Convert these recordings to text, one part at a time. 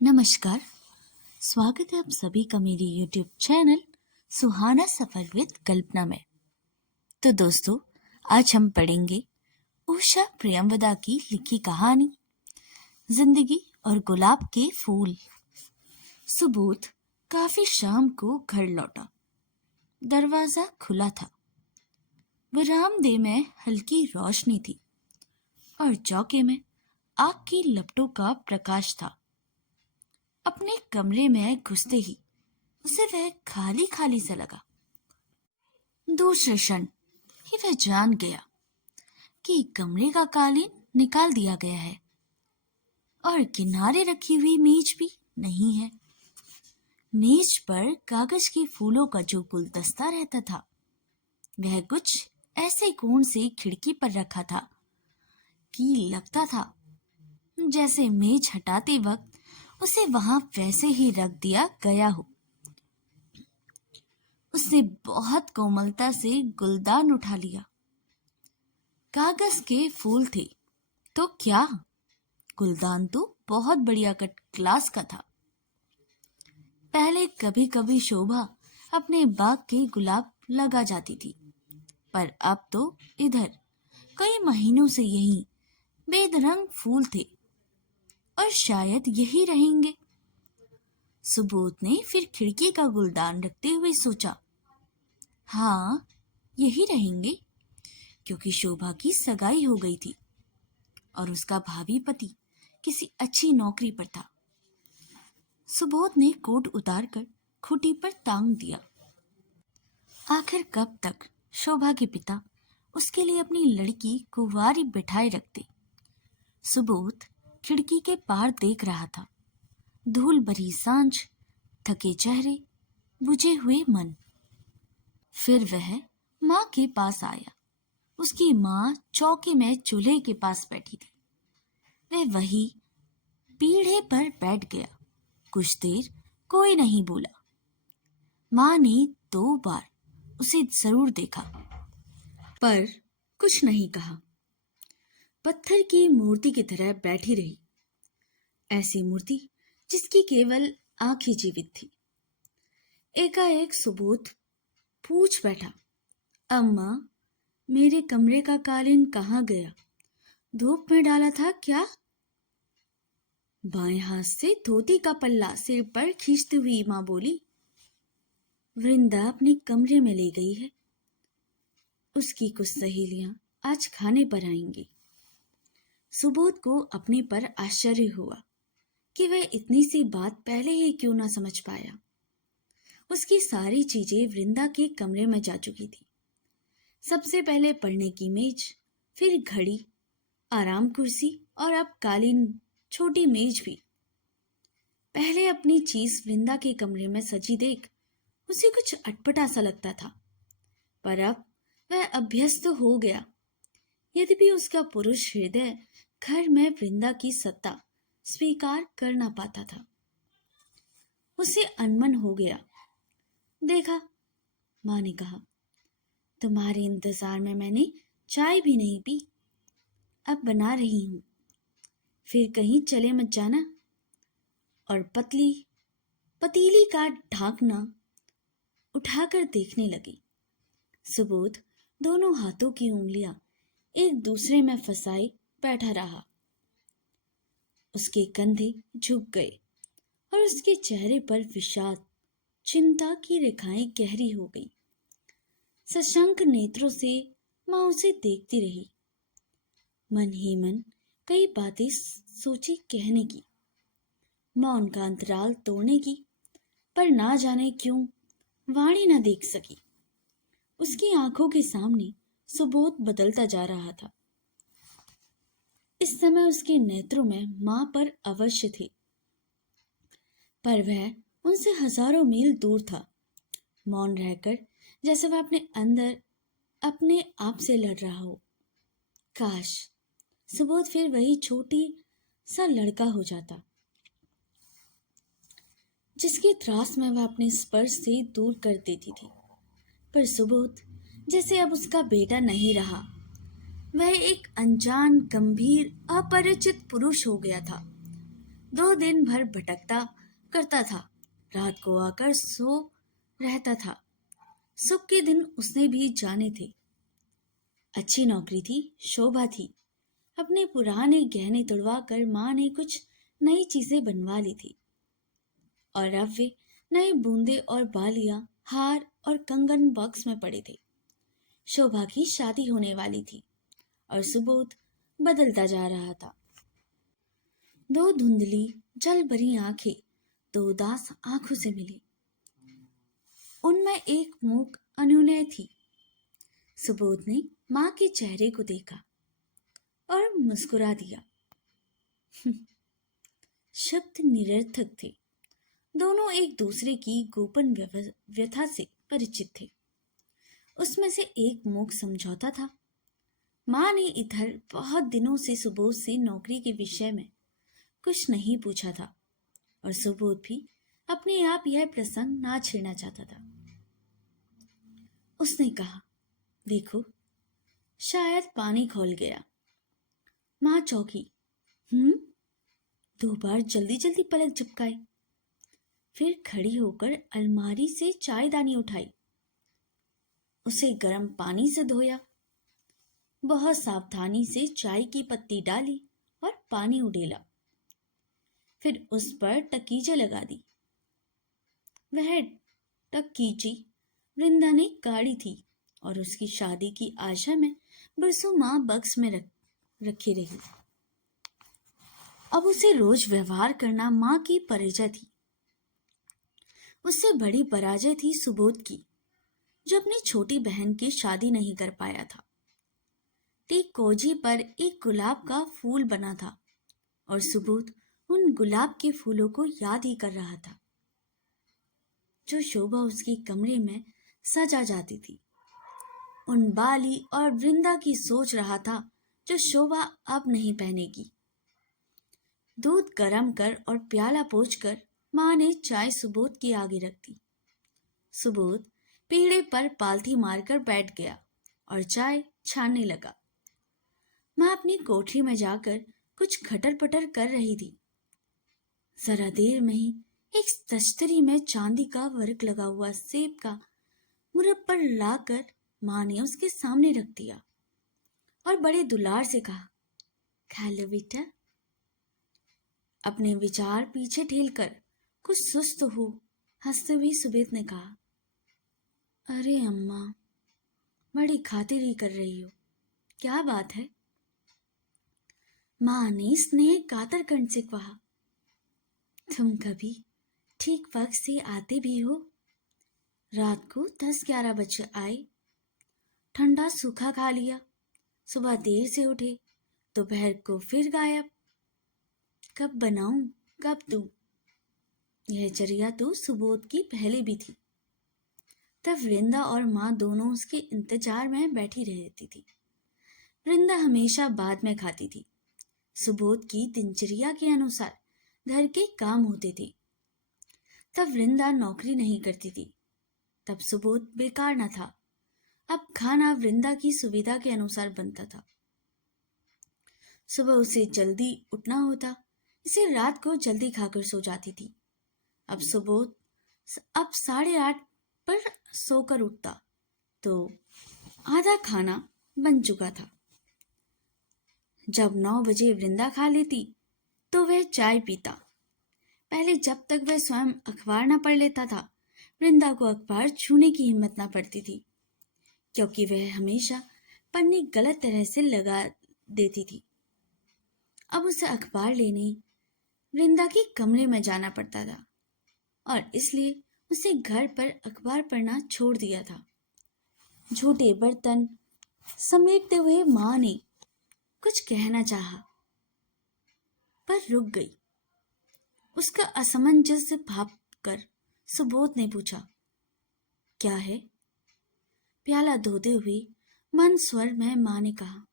नमस्कार। स्वागत है आप सभी का मेरे YouTube channel Suhana Safar with Kalpana में। तो दोस्तों, आज हम पढ़ेंगे उषा प्रियंवदा की लिखी कहानी जिंदगी और गुलाब के फूल। सुबोध काफी शाम को घर लौटा। दरवाजा खुला था। बरामदे में हल्की रोशनी थी और चौके में आग की लपटों का प्रकाश था। अपने कमरे में घुसते ही उसे वह खाली खाली सा लगा। दूसरे क्षण ही वह जान गया कि कमरे का कालीन निकाल दिया गया है और किनारे रखी हुई मेज भी नहीं है। मेज पर कागज के फूलों का जो गुलदस्ता रहता था वह कुछ ऐसे कोण से खिड़की पर रखा था कि लगता था जैसे मेज हटाते वक्त उसे वहां वैसे ही रख दिया गया हो। उसने बहुत कोमलता से गुलदान उठा लिया। कागज के फूल थे तो क्या, गुलदान तो बहुत बढ़िया कट क्लास का था। पहले कभी कभी शोभा अपने बाग के गुलाब लगा जाती थी, पर अब तो इधर कई महीनों से यही बेदरंग फूल थे और शायद यही रहेंगे। सुबोध ने फिर खिड़की का गुलदान रखते हुए सोचा, हाँ यही रहेंगे, क्योंकि शोभा की सगाई हो गई थी और उसका भावी पति किसी अच्छी नौकरी पर था। सुबोध ने कोट उतारकर खूंटी पर टांग दिया। आखिर कब तक शोभा के पिता उसके लिए अपनी लड़की कुंवारी बिठाए रखते। सुबोध खिड़की के पार देख रहा था। धूल भरी सांझ, थके चेहरे, बुझे हुए मन। फिर वह माँ के पास आया। उसकी माँ चौके में चूल्हे के पास बैठी थी। वह वही पीढ़े पर बैठ गया। कुछ देर कोई नहीं बोला। माँ ने 2 बार उसे जरूर देखा, पर कुछ नहीं कहा। पत्थर की मूर्ति की तरह बैठी रही, ऐसी मूर्ति जिसकी केवल आंख ही जीवित थी। एकाएक सुबोध पूछ बैठा, अम्मा, मेरे कमरे का कालीन कहाँ गया? धूप में डाला था क्या? बाएं हाथ से धोती का पल्ला सिर पर खींचती हुई माँ बोली, वृंदा अपने कमरे में ले गई है। उसकी कुछ सहेलियां आज खाने पर आएंगी। सुबोध को अपने पर आश्चर्य हुआ कि वह इतनी सी बात पहले ही क्यों ना समझ पाया। उसकी सारी चीजें वृंदा के कमरे में जा चुकी थी। सबसे पहले पढ़ने की मेज, फिर घड़ी, आराम कुर्सी और अब कालीन, छोटी मेज भी। पहले अपनी चीज वृंदा के कमरे में सजी देख उसे कुछ अटपटा सा लगता था, पर अब वह अभ्यस्त हो गया। यद्यपि उसका पुरुष हृदय घर में वृंदा की सत्ता स्वीकार कर ना पाता था। उसे अनमन हो गया। देखा, माँ ने कहा, तुम्हारे इंतजार में मैंने चाय भी नहीं पी, अब बना रही हूं, फिर कहीं चले मत जाना। और पतीली का ढाकना उठाकर देखने लगी। सुबोध दोनों हाथों की उंगलियां एक दूसरे में फंसाए बैठा रहा। उसके कंधे झुक गए और उसके चेहरे पर विषाद, चिंता की रेखाएं गहरी हो गई। सशंक नेत्रों से माँ उसे देखती रही। मन ही मन कई बातें सोची कहने की, मौन का अंतराल तोड़ने की, पर ना जाने क्यों वाणी न देख सकी। उसकी आंखों के सामने सुबोध बदलता जा रहा था। इस समय उसके नेत्रों में मां पर अवश्य थे, पर वह उनसे हजारों मील दूर था। मौन रहकर जैसे वह अपने अंदर अपने आप से लड़ रहा हो। काश सुबोध फिर वही छोटी सा लड़का हो जाता, जिसके त्रास में वह अपने स्पर्श से दूर कर देती थी। पर सुबोध जैसे अब उसका बेटा नहीं रहा। वह एक अनजान, गंभीर, अपरिचित पुरुष हो गया था। 2 दिन भर भटकता करता था, रात को आकर सो रहता था। सुख के दिन उसने भी जाने थे। अच्छी नौकरी थी, शोभा थी। अपने पुराने गहने तुड़वा कर माँ ने कुछ नई चीजें बनवा ली थी और अब वे नए बूंदे और बालियां, हार और कंगन बॉक्स में पड़े थे। शोभा की शादी होने वाली थी और सुबोध बदलता जा रहा था। 2 धुंधली जल भरी आंखें 2 उदास आंखों से मिली। उनमें एक मूक अनुनय थी। सुबोध ने माँ के चेहरे को देखा और मुस्कुरा दिया। शब्द निरर्थक थे। दोनों एक दूसरे की गोपन व्यथा से परिचित थे। उसमें से एक मूक समझौता था। माँ ने इधर बहुत दिनों से सुबोध से नौकरी के विषय में कुछ नहीं पूछा था और सुबोध भी अपने आप यह प्रसंग ना छेड़ना चाहता था। उसने कहा, देखो, शायद पानी खौल गया। माँ चौंकी। 2 बार जल्दी जल्दी पलक झपकाई, फिर खड़ी होकर अलमारी से चायदानी उठाई, उसे गर्म पानी से धोया, बहुत सावधानी से चाय की पत्ती डाली और पानी उड़ेला, फिर उस पर टकीजे लगा दी। वह टकीजी वृंदा ने काढ़ी थी और उसकी शादी की आशा में बरसों माँ बक्स में रखी रही। अब उसे रोज व्यवहार करना माँ की परिचय थी। उससे बड़ी पराजय थी सुबोध की, जो अपनी छोटी बहन की शादी नहीं कर पाया था। टेक कोझी पर एक गुलाब का फूल बना था और सुबोध उन गुलाब के फूलों को याद ही कर रहा था, जो शोभा उसके कमरे में सजा जाती थी। उन बाली और वृंदा की सोच रहा था, जो शोभा अब नहीं पहनेगी। दूध गरम कर और प्याला पोंछकर माँ ने चाय सुबोध के आगे रख दी। सुबोध पीढ़े पर पालथी मारकर बैठ गया और चाय छानने लगा। माँ अपनी कोठरी में जाकर कुछ खटर पटर कर रही थी। जरा देर में ही एक तश्तरी में चांदी का वर्क लगा हुआ सेब का मुरब्बा लाकर माँ ने उसके सामने रख दिया और बड़े दुलार से कहा, खा लो बेटा। अपने विचार पीछे ठेलकर कुछ सुस्त हो हंसते हुए सुबोध ने कहा, अरे अम्मा, बड़ी खातिरी कर रही हो, क्या बात है? माँ ने स्नेह कातर कंठ से कहा, तुम कभी ठीक वक्त से आते भी हो। रात को 10-11 बजे आए, ठंडा सूखा खा लिया, सुबह देर से उठे, दोपहर को फिर गायब। कब बनाऊं, कब दूं? यह चर्या तो सुबोध की पहले भी थी। तब वृंदा और माँ दोनों उसके इंतजार में बैठी रहती थी। वृंदा हमेशा बाद में खाती थी। सुबोध की दिनचर्या के अनुसार घर के काम होते थे। तब वृंदा नौकरी नहीं करती थी, तब सुबोध बेकार न था। अब खाना वृंदा की सुविधा के अनुसार बनता था। सुबह उसे जल्दी उठना होता, इसे रात को जल्दी खाकर सो जाती थी। अब सुबोध 8:30 पर सोकर उठता तो आधा खाना बन चुका था। जब 9 बजे वृंदा खा लेती तो वह चाय पीता। पहले जब तक वह स्वयं अखबार न पढ़ लेता था, वृंदा को अखबार छूने की हिम्मत न पड़ती थी, क्योंकि वह हमेशा पन्नी गलत तरह से लगा देती थी। अब उसे अखबार लेने वृंदा के कमरे में जाना पड़ता था और इसलिए उसे घर पर अखबार पढ़ना छोड़ दिया था। झूठे बर्तन समेटते हुए माँ ने कुछ कहना चाहा, पर रुक गई। उसका असमंजस भाप कर सुबोध ने पूछा, क्या है? प्याला धोते हुए मंद स्वर में माँ ने कहा,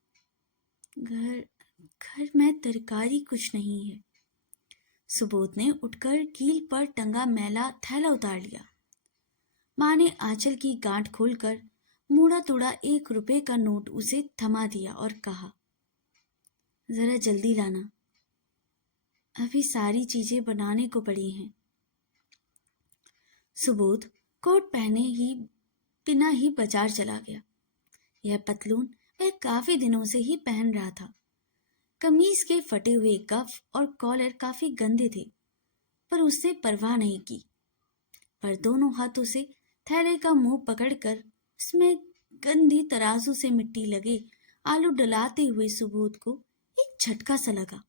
घर में तरकारी कुछ नहीं है। सुबोध ने उठकर कील पर टंगा मैला थैला उतार लिया। माँ ने आंचल की गांठ खोलकर मुड़ा तोड़ा 1 रुपए का नोट उसे थमा दिया और कहा, जरा जल्दी लाना। अभी सारी चीजें बनाने को पड़ी हैं। सुबोध कोट पहने ही बिना ही बाजार चला गया। यह पतलून वह काफी दिनों से ही पहन रहा था। कमीज के फटे हुए कफ और कॉलर काफी गंदे थे, पर उसने परवाह नहीं की। पर दोनों हाथों से थैले का मुंह पकड़कर उसमें गंदी तराजू से मिट्टी लगे आलू डलाते हुए सुबोध को एक झटका सा लगा।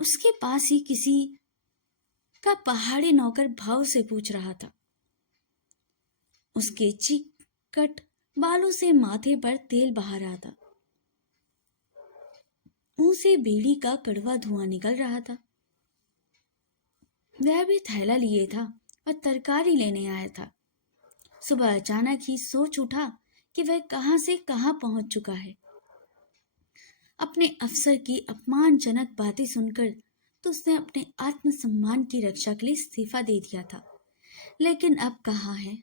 उसके पास ही किसी का पहाड़ी नौकर भाव से पूछ रहा था। उसके चिकट बालों से माथे पर तेल बहा रहा था। मुंह से बीड़ी का कड़वा धुआं निकल रहा था। वह भी थैला लिए था और तरकारी लेने आया था। सुबह अचानक ही सोच उठा कि वह कहां से कहां पहुंच चुका है। अपने अफसर की अपमानजनक बातें सुनकर तो उसने अपने आत्मसम्मान की रक्षा के लिए इस्तीफा दे दिया था, लेकिन अब कहाँ है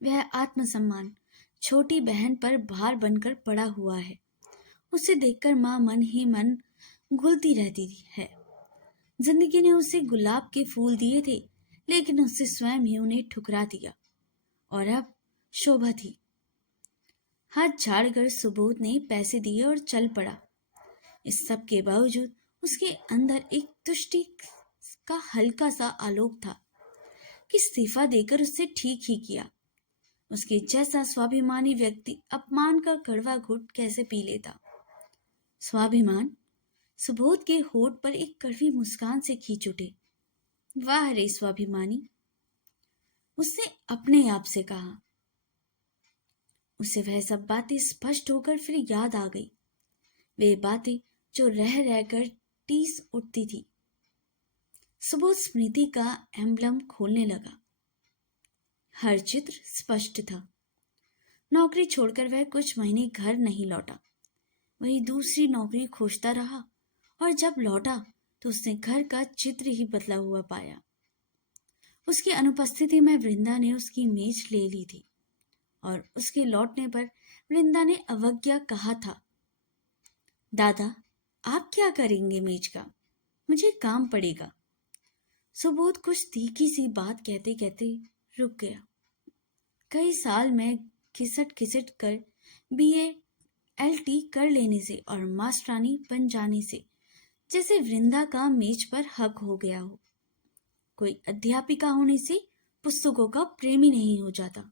वह आत्मसम्मान। छोटी बहन पर भार बनकर पड़ा हुआ है। उसे देखकर माँ मन ही मन घुलती रहती है। जिंदगी ने उसे गुलाब के फूल दिए थे, लेकिन उससे स्वयं ही उन्हें ठुकरा दिया। और अब शोभा थी। हाथ झाड़कर सुबोध ने पैसे दिए और चल पड़ा। इस सब के बावजूद उसके अंदर एक तुष्टि का हल्का सा आलोक था कि इस्तीफा देकर उससे ठीक ही किया। उसके जैसा स्वाभिमानी व्यक्ति अपमान का कड़वा घुट कैसे पी लेता। स्वाभिमान सुबोध के होठ पर एक कड़वी मुस्कान से खींच उठे। वाह रे स्वाभिमानी, उसने अपने आप से कहा। उसे वह सब बातें स्पष्ट होकर फिर याद आ गई। वे बातें जो रह रहकर टीस उठती थी। सुबोध स्मृति का एम्बलम खोलने लगा। हर चित्र स्पष्ट था। नौकरी छोड़कर वह कुछ महीने घर नहीं लौटा। वही दूसरी नौकरी खोजता रहा और जब लौटा तो उसने घर का चित्र ही बदला हुआ पाया। उसकी अनुपस्थिति में वृंदा ने उसकी मेज ले ली थी और उसके लौटने पर वृंदा ने अवज्ञा कहा था, दादा आप क्या करेंगे मेज का, मुझे काम पड़ेगा। सुबोध कुछ तीखी सी बात कहते कहते रुक गया। कई साल में खिसट खिसट कर बीए एलटी कर लेने से और मास्टरानी बन जाने से जैसे वृंदा का मेज पर हक हो गया हो। कोई अध्यापिका होने से पुस्तकों का प्रेमी नहीं हो जाता।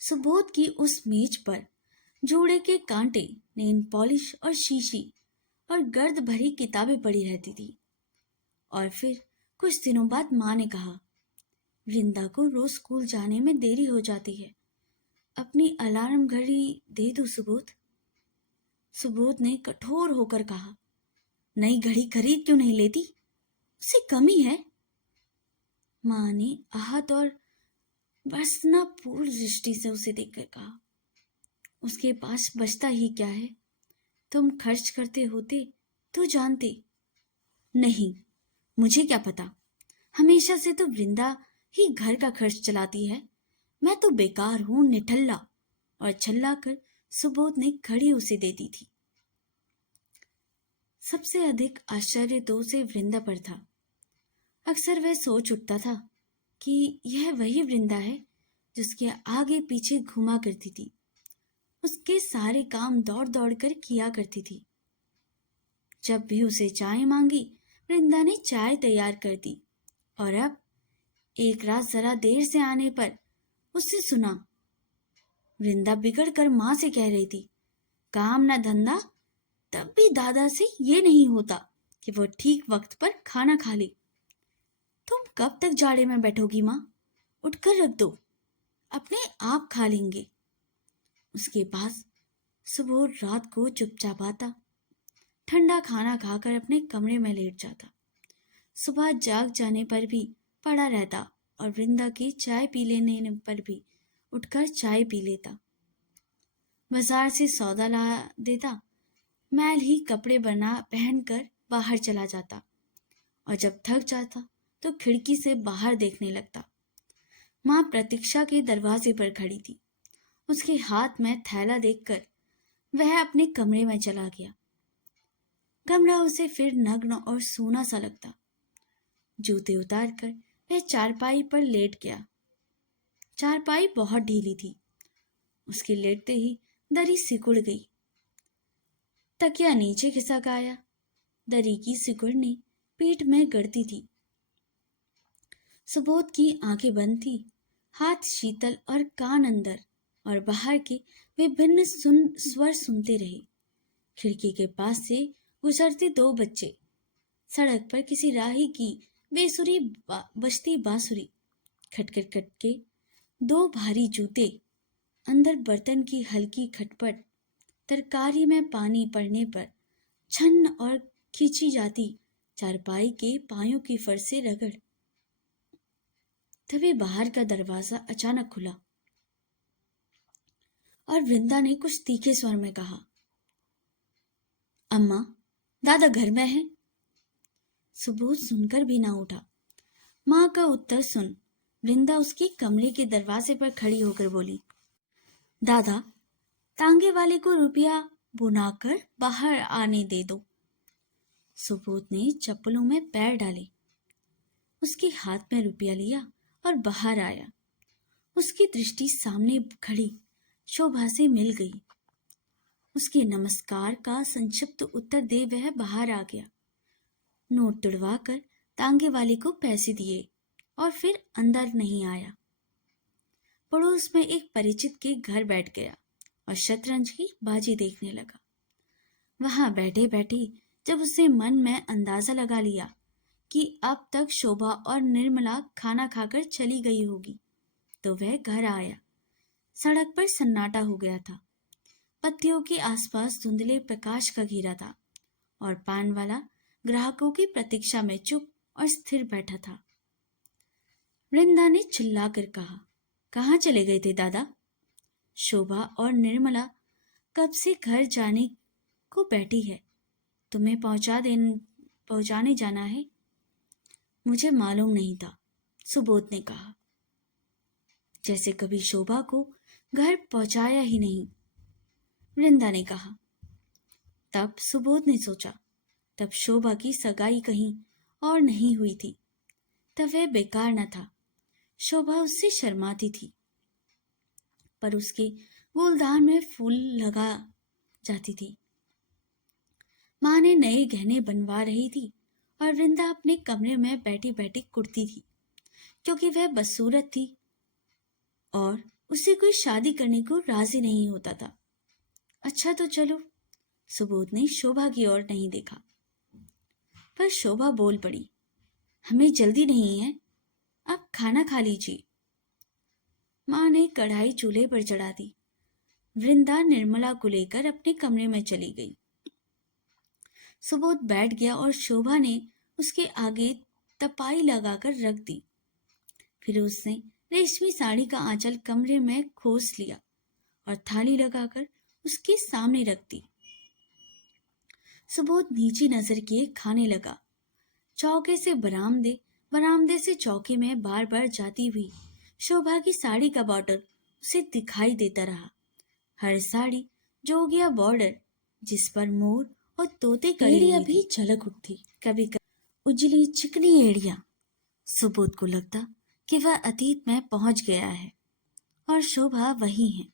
सुबोध की उस मेज पर जूड़े के कांटे, नेल पॉलिश और शीशी और गर्द भरी किताबें पड़ी रहती थी। और फिर कुछ दिनों बाद माँ ने कहा, वृंदा को रोज स्कूल जाने में देरी हो जाती है, अपनी अलार्म घड़ी दे दो सुबोध। सुबोध ने कठोर होकर कहा, नई घड़ी खरीद क्यों नहीं लेती, उससे कमी है। माँ ने आहत और वासनापूर्ण दृष्टि से उसे देखकर कहा, उसके पास बचता ही क्या है, तुम खर्च करते होते तो जानते। नहीं, मुझे क्या पता, हमेशा से तो वृंदा ही घर का खर्च चलाती है, मैं तो बेकार हूं निठल्ला। और छल्ला कर सुबोध ने घड़ी उसे दे दी थी। सबसे अधिक आश्चर्य तो उसे वृंदा पर था। अक्सर वह सोच उठता था कि यह वही वृंदा है जिसके आगे पीछे घुमा करती थी, उसके सारे काम दौड़ दौड़ कर किया करती थी। जब भी उसे चाय मांगी वृंदा ने चाय तैयार कर दी। और अब एक रात जरा देर से आने पर उससे सुना, वृंदा बिगड़ कर माँ से कह रही थी, काम ना धंधा, तब भी दादा से ये नहीं होता कि वो ठीक वक्त पर खाना खा ले। तुम कब तक जाड़े में बैठोगी माँ, उठकर रख दो, अपने आप खा लेंगे। उसके पास सुबह रात को चुपचाप आता, ठंडा खाना खाकर अपने कमरे में लेट जाता। सुबह जाग जाने पर भी पड़ा रहता और वृंदा की चाय पी लेने पर भी उठकर चाय पी लेता। बाजार से सौदा ला देता, मैल ही कपड़े बना पहनकर बाहर चला जाता और जब थक जाता तो खिड़की से बाहर देखने लगता। माँ प्रतीक्षा के दरवाजे पर खड़ी थी। उसके हाथ में थैला देखकर वह अपने कमरे में चला गया। कमरा उसे फिर नग्न और सूना सा लगता। जूते उतारकर वह चारपाई पर लेट गया। चारपाई बहुत ढीली थी। उसके लेटते ही दरी सिकुड़ गई। तकिया नीचे खिसक आया। दरी की सिकुड़नी पीठ में गड़ती थी। सुबोध की आंखें बंद थी, हाथ शीतल और कान अंदर और बाहर के विभिन्न स्वर सुनते रहे। खिड़की के पास से गुजरते दो बच्चे, सड़क पर किसी राही की बेसुरी बजती बांसुरी, खटखट खट के दो भारी जूते, अंदर बर्तन की हल्की खटपट, तरकारी में पानी पड़ने पर छन्न और खींची जाती चारपाई के पायों की फर्श से रगड़। तभी बाहर का दरवाजा अचानक खुला और वृंदा ने कुछ तीखे स्वर में कहा, अम्मा, दादा घर में है। सुबोध सुनकर भी ना उठा। माँ का उत्तर सुन वृंदा उसके कमरे के दरवाजे पर खड़ी होकर बोली, दादा, तांगे वाले को रुपया बुनाकर बाहर आने दे दो। सुबोध ने चप्पलों में पैर डाले, उसके हाथ में रुपया लिया और बाहर आया। उसकी दृष्टि सामने खड़ी शोभा से मिल गई। उसके नमस्कार का संक्षिप्त उत्तर दे वह बाहर आ गया। नोट तुड़वाकर तांगे वाले को पैसे दिए और फिर अंदर नहीं आया। पड़ोस में एक परिचित के घर बैठ गया और शतरंज की बाजी देखने लगा। वहां बैठे बैठे जब उसने मन में अंदाजा लगा लिया कि अब तक शोभा और निर्मला खाना खाकर चली गई होगी, तो वह घर आया। सड़क पर सन्नाटा हो गया था। पत्तियों के आसपास धुंधले प्रकाश का घेरा था और पान वाला ग्राहकों की प्रतीक्षा में चुप और स्थिर बैठा था। वृंदा ने चिल्लाकर कहा, कहाँ चले गए थे दादा? शोभा और निर्मला कब से घर जाने को बैठी है, तुम्हें पहुंचाने जाना है। मुझे मालूम नहीं था, सुबोध ने कहा, जैसे कभी शोभा को घर पहुंचाया ही नहीं। वृंदा ने कहा। तब सुबोध ने सोचा, तब शोभा की सगाई कहीं और नहीं हुई थी, तब वह बेकार न था। शोभा उससे शर्माती थी, पर उसके फूलदान में फूल लगा जाती थी। माँ ने नए गहने बनवा रही थी और वृंदा अपने कमरे में बैठी बैठी कुड़ती थी, क्योंकि वह बदसूरत थी और उसे कोई शादी करने को राजी नहीं होता था। अच्छा तो चलो, सुबोध ने शोभा की ओर नहीं देखा। पर शोभा बोल पड़ी, हमें जल्दी नहीं है, आप खाना खा लीजिए। माँ ने कढ़ाई चूल्हे पर चढ़ा दी। वृंदा निर्मला को लेकर अपने कमरे में चली गई। सुबोध बैठ गया और शोभा ने उसके आगे तपाई लगाकर रख दी। फिर उसने रेशमी साड़ी का आंचल कमरे में खोस लिया और थाली लगाकर उसके सामने रख दी। सुबोध नीचे नजर किए खाने लगा। चौके से बरामदे, बरामदे से चौके में बार बार जाती हुई शोभा की साड़ी का बॉर्डर उसे दिखाई देता रहा। हर साड़ी जोगिया बॉर्डर, जिस पर मोर और तोते की एड़ियां भी झलक उठती, कभी कभी उजली चिकनी एड़ियां। सुबोध को लगता कि वह अतीत में पहुंच गया है और शोभा वही है,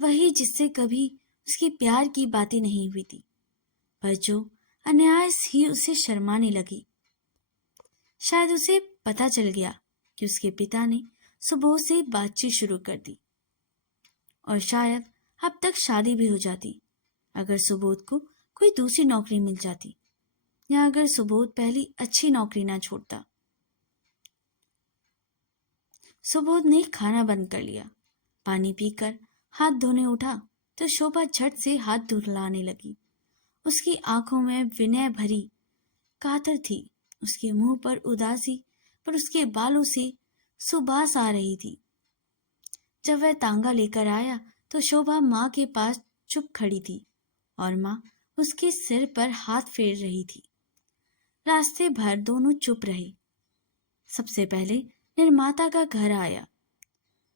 वही जिससे कभी उसके प्यार की बातें नहीं हुई थी, पर जो अनायास ही उसे शर्माने लगी। शायद उसे पता चल गया कि उसके पिता ने सुबोध से बातचीत शुरू कर दी और शायद अब तक शादी भी हो जाती, अगर सुबोध को कोई दूसरी नौकरी मिल जाती, या अगर सुबोध पहली अच्छी नौकरी ना छोड़ता। सुबोध ने खाना बंद कर लिया। पानी पीकर हाथ धोने उठा तो शोभा झट से हाथ धुलाने लगी। उसकी आंखों में विनय भरी कातर थी, उसके मुंह पर उदासी, पर उसके बालों से सुबास आ रही थी। जब वह तांगा लेकर आया तो शोभा माँ के पास चुप खड़ी थी और माँ उसके सिर पर हाथ फेर रही थी। रास्ते भर दोनों चुप रहे। सबसे पहले निर्माता का घर आया।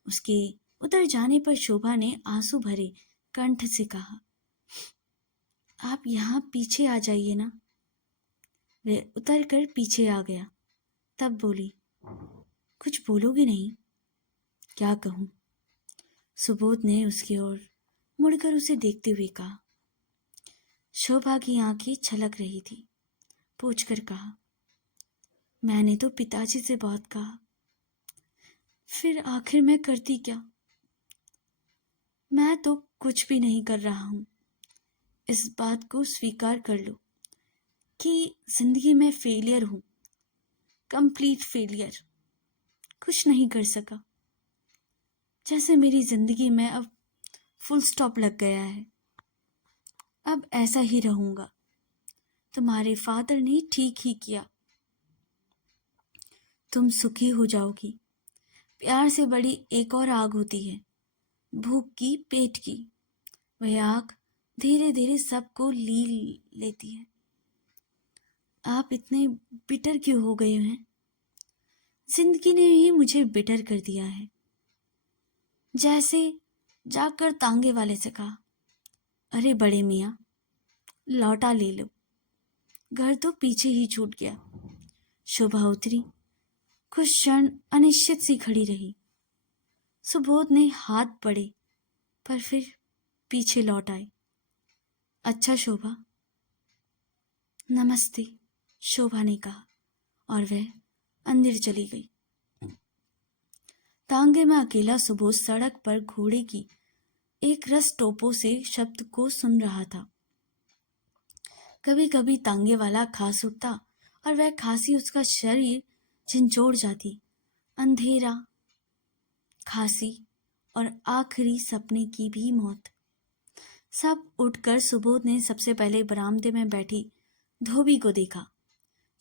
उसके उतर जाने पर शोभा ने आंसू भरे कंठ से कहा, आप यहाँ पीछे आ जाइए ना। वह उतर कर पीछे आ गया। तब बोली, कुछ बोलोगे नहीं? क्या कहूँ? सुबोध ने उसकी ओर मुड़कर उसे देखते हुए कहा। शोभा की आंखें छलक रही थी। पूछकर कहा, मैंने तो पिताजी से बहुत कहा, फिर आखिर मैं करती क्या? मैं तो कुछ भी नहीं कर रहा हूं। इस बात को स्वीकार कर लो कि जिंदगी में फेलियर हूं, कंप्लीट फेलियर। कुछ नहीं कर सका। जैसे मेरी जिंदगी में अब फुल स्टॉप लग गया है। अब ऐसा ही रहूंगा। तुम्हारे फादर ने ठीक ही किया। तुम सुखी हो जाओगी। प्यार से बड़ी एक और आग होती है, भूख की, पेट की। वह आग धीरे धीरे सबको ली लेती है। आप इतने बिटर क्यों हो गए हैं? जिंदगी ने ही मुझे बिटर कर दिया है। जैसे जाकर तांगे वाले से कहा, अरे बड़े मियाँ, लौटा ले लो। घर तो पीछे ही छूट गया। शोभा उतरी। कुछ क्षण अनिश्चित सी खड़ी रही। सुबोध ने हाथ पड़े, पर फिर पीछे लौट आए। अच्छा शोभा। नमस्ते, शोभा ने कहा और वह अंदर चली गई। तांगे में अकेला सुबोध सड़क पर घोड़े की एक रस टोपों से शब्द को सुन रहा था। कभी कभी तांगे वाला खांस उठता और वह खांसी उसका शरीर झंझोड़ जाती। अंधेरा, खांसी और आखिरी सपने की भी मौत। सब उठकर सुबोध ने सबसे पहले बरामदे में बैठी धोबी को देखा।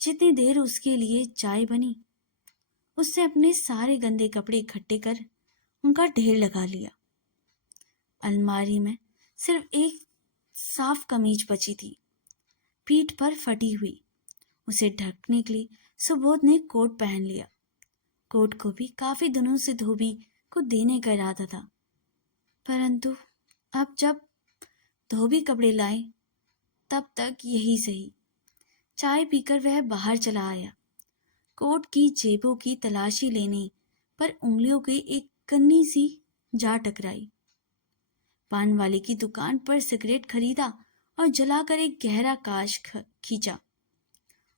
जितनी देर उसके लिए चाय बनी, उसने अपने सारे गंदे कपड़े इकट्ठे कर उनका ढेर लगा लिया। अलमारी में सिर्फ एक साफ कमीज बची थी, पीठ पर फटी हुई। उसे ढकने के लिए सुबोध ने कोट पहन लिया। कोट को भी काफी दिनों से धोबी को देने का इरादा था, परंतु अब जब धोबी कपड़े लाए तब तक यही सही। चाय पीकर वह बाहर चला आया। कोट की जेबों की तलाशी लेने पर उंगलियों की एक कन्नी सी जा टकराई। पान वाले की दुकान पर सिगरेट खरीदा और जलाकर एक गहरा काश खींचा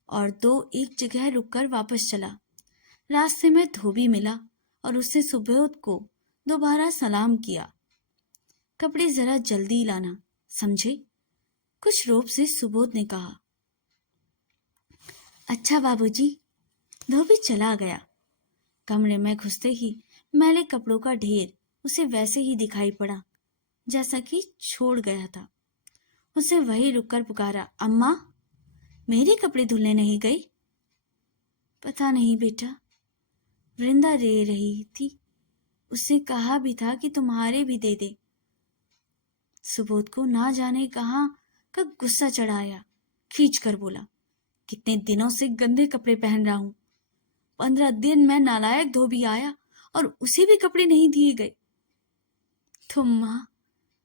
और एक जगह रुककर वापस चला। रास्ते में धोबी मिला और उसने सुबोध को दोबारा सलाम किया। कपड़े जरा जल्दी लाना, समझे? कुछ रोब से सुबोध ने कहा। अच्छा बाबूजी। धोबी चला गया। कमरे में घुसते ही मैले कपड़ों का ढेर उसे वैसे ही दिखाई पड़ा जैसा कि छोड़ गया था। उसे वही रुककर पुकारा, अम्मा, मेरे कपड़े धुलने नहीं गई? पता नहीं बेटा, वृंदा रे रही थी। उससे कहा भी था कि तुम्हारे भी दे दे। सुबोध को ना जाने कहाँ का गुस्सा चढ़ाया। खींच कर बोला, कितने दिनों से गंदे कपड़े पहन रहा हूं। 15 दिन में नालायक धोबी आया और उसे भी कपड़े नहीं दिए गए। तुम माँ,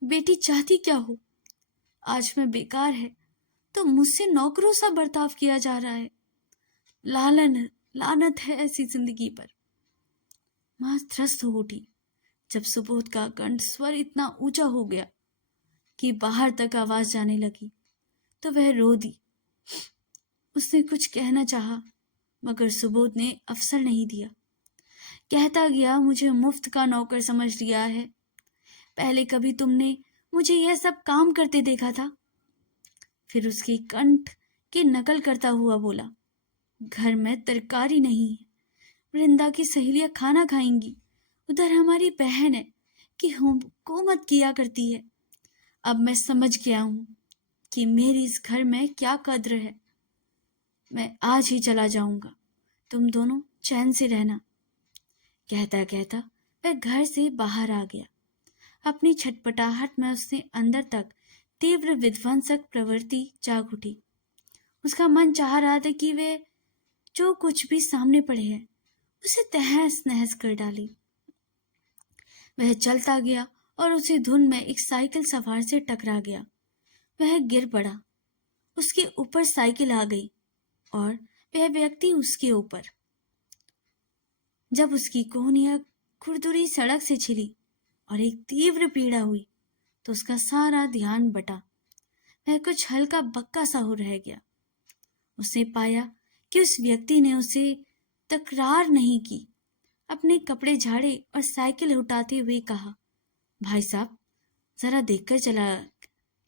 बेटी चाहती क्या हो? आज मैं बेकार है तो मुझसे नौकरों सा बर्ताव किया जा रहा है। लानत है ऐसी जिंदगी पर। माँ त्रस्त हो उठी जब सुबोध का कंठ स्वर इतना ऊंचा हो गया कि बाहर तक आवाज जाने लगी। तो वह रो दी। उसने कुछ कहना चाहा, मगर सुबोध ने अवसर नहीं दिया। कहता गया, मुझे मुफ्त का नौकर समझ लिया है। पहले कभी तुमने मुझे यह सब काम करते देखा था? फिर उसके कंठ की नकल करता हुआ बोला, घर में तरकारी नहीं है, वृंदा की सहेलियां खाना खाएंगी। उधर हमारी बहन है कि हुकूमत किया करती है। अब मैं समझ गया हूं कि मेरी इस घर में क्या कद्र है। मैं आज ही चला जाऊंगा, तुम दोनों चैन से रहना। कहता कहता वह घर से बाहर आ गया। अपनी छटपटाहट में उसने अंदर तक तीव्र विध्वंसक प्रवृत्ति जाग उठी। उसका मन चाह रहा था कि वे जो कुछ भी सामने पड़े है उसे तहस नहस कर डाले। वह चलता गया और उसी धुन में एक साइकिल सवार से टकरा गया। वह गिर पड़ा। उसके ऊपर साइकिल आ गई और वह व्यक्ति उसके ऊपर। जब उसकी कोहनियां खुरदुरी सड़क से छिली और एक तीव्र पीड़ा हुई तो उसका सारा ध्यान बटा। वह कुछ हल्का बक्का सा हो रह गया। उसने पाया कि उस व्यक्ति ने उसे तकरार नहीं की। अपने कपड़े झाड़े और साइकिल उठाते हुए कहा, भाई साहब, जरा देखकर चला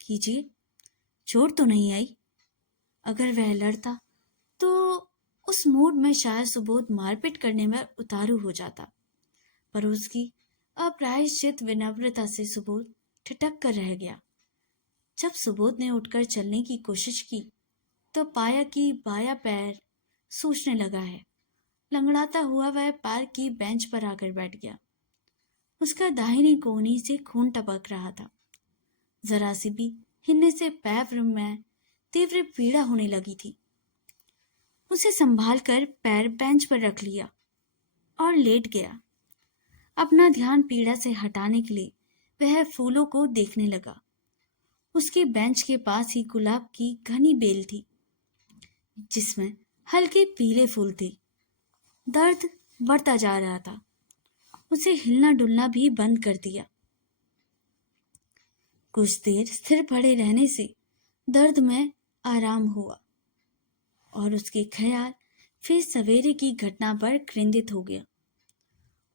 कीजिए, चोट तो नहीं आई। अगर वह लड़ता तो उस मूड में शायद सुबोध मारपीट करने में उतारू हो जाता, पर उसकी अप्रायश्चित विनम्रता से सुबोध ठिठक कर रह गया। जब सुबोध ने उठकर चलने की कोशिश की तो पाया कि बायां पैर सूजने लगा है। लंगड़ाता हुआ वह पार्क की बेंच पर आकर बैठ गया। उसका दाहिनी कोहनी से खून टपक रहा था। जरा सी भी हिलने से पैर में तीव्र पीड़ा होने लगी थी। उसे संभाल कर पैर बेंच पर रख लिया और लेट गया। अपना ध्यान पीड़ा से हटाने के लिए वह फूलों को देखने लगा। उसके बेंच के पास ही गुलाब की घनी बेल थी जिसमें हल्के पीले फूल थे। दर्द बढ़ता जा रहा था। उसे हिलना डुलना भी बंद कर दिया। कुछ देर स्थिर पड़े रहने से दर्द में आराम हुआ और उसके ख्याल फिर सवेरे की घटना पर केंद्रित हो गया।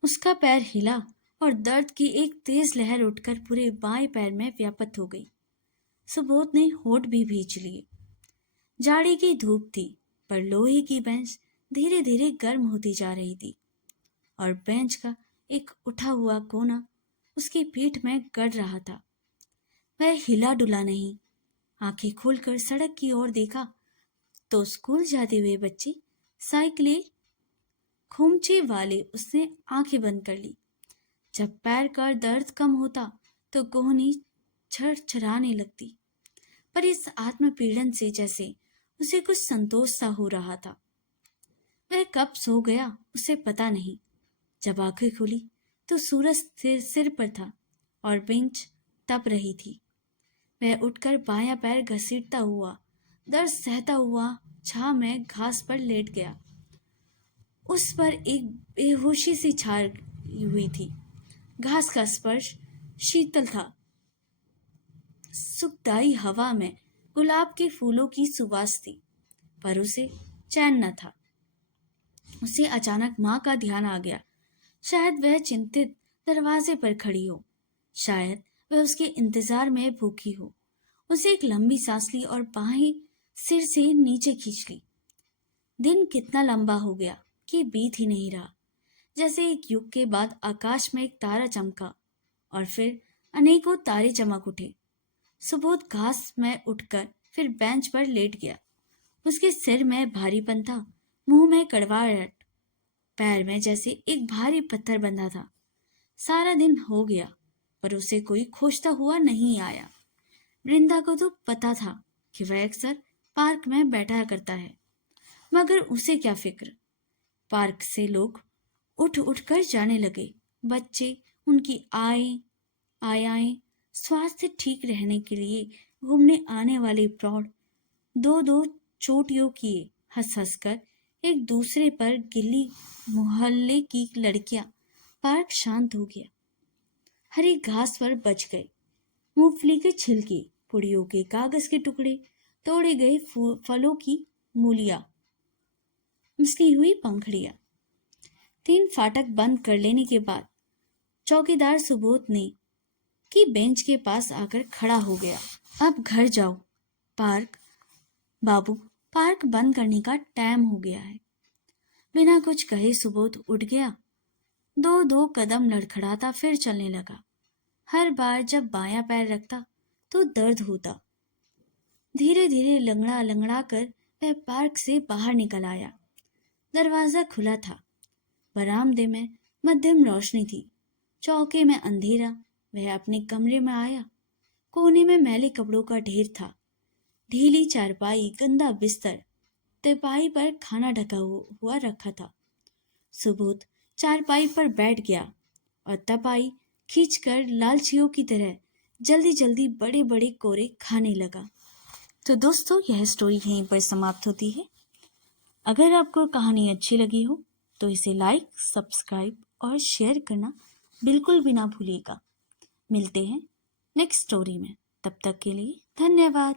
उसका पैर हिला और दर्द की एक तेज लहर उठकर पूरे बाएं पैर में व्याप्त हो गई। सुबोध ने होठ भी भींच लिए। जाड़ी की धूप थी, पर लोहे की बेंच धीरे धीरे गर्म होती जा रही थी और बेंच का एक उठा हुआ कोना उसकी पीठ में गड़ रहा था। वह हिला डुला नहीं। आंखें खोलकर सड़क की ओर देखा तो स्कूल जाते हुए बच्चे साइकिलें खूमचे वाले उसने आंखें बंद कर ली। जब पैर का दर्द कम होता तो कोहनी छरछराने लगती, पर इस आत्मपीड़न से जैसे उसे कुछ संतोष सा हो रहा था। वह कब सो गया उसे पता नहीं। जब आंखें खुली तो सूरज सिर पर था और बेंच तप रही थी। वह उठकर बायां पैर घसीटता हुआ दर्द सहता हुआ छांव में घास पर लेट गया। उस पर एक बेहोशी सी छाई हुई थी। घास का स्पर्श शीतल था। सुखदाई हवा में गुलाब के फूलों की सुवास थी, पर उसे चैन न था। उसे अचानक माँ का ध्यान आ गया। शायद वह चिंतित दरवाजे पर खड़ी हो, शायद वह उसके इंतजार में भूखी हो। उसे एक लंबी सांस ली और बाहें सिर से नीचे खींच ली। दिन कितना लंबा हो गया कि बीत ही नहीं रहा। जैसे एक युग के बाद आकाश में एक तारा चमका और फिर अनेकों तारे चमक उठे। सुबोध घास में उठकर फिर बेंच पर लेट गया। उसके सिर में भारीपन था, मुंह में कड़वाहट, पैर में जैसे एक भारी पत्थर बंधा था। सारा दिन हो गया पर उसे कोई खोजता हुआ नहीं आया। वृंदा को तो पता था कि वह अक्सर पार्क में बैठा करता है, मगर उसे क्या फिक्र। पार्क से लोग उठ उठ कर जाने लगे। बच्चे, उनकी आयाएं, स्वास्थ्य ठीक रहने के लिए घूमने आने वाले प्रौढ़, दो दो चोटियों किए हंस हंस कर एक दूसरे पर गिल्ली। मोहल्ले की लड़कियां। पार्क शांत हो गया। हरी घास पर बच गए मूंगफली के छिलके, पुड़ियों के कागज के टुकड़े, तोड़े गए फलों की मूलियां, मिसली हुई पंखड़ियां। 3 फाटक बंद कर लेने के बाद चौकीदार सुबोध ने की बेंच के पास आकर खड़ा हो गया। अब घर जाओ बाबू, पार्क बंद करने का टाइम हो गया है। बिना कुछ कहे सुबोध उठ गया। 2 कदम लड़खड़ाता फिर चलने लगा। हर बार जब बायां पैर रखता तो दर्द होता। धीरे धीरे लंगड़ा लंगड़ा कर वह पार्क से बाहर निकल आया। दरवाजा खुला था। बरामदे में मध्यम रोशनी थी, चौके में अंधेरा। वह अपने कमरे में आया। कोने में मैले कपड़ों का ढेर था, ढीली चारपाई, गंदा बिस्तर, तिपाई पर खाना ढका हुआ रखा था। सुबोध चारपाई पर बैठ गया और तपाई खींचकर लालचियों की तरह जल्दी जल्दी बड़े बड़े कोरे खाने लगा। तो दोस्तों, यह स्टोरी यहीं पर समाप्त होती है। अगर आपको कहानी अच्छी लगी हो तो इसे लाइक, सब्सक्राइब और शेयर करना बिल्कुल भी ना भूलिएगा। मिलते हैं नेक्स्ट स्टोरी में। तब तक के लिए धन्यवाद।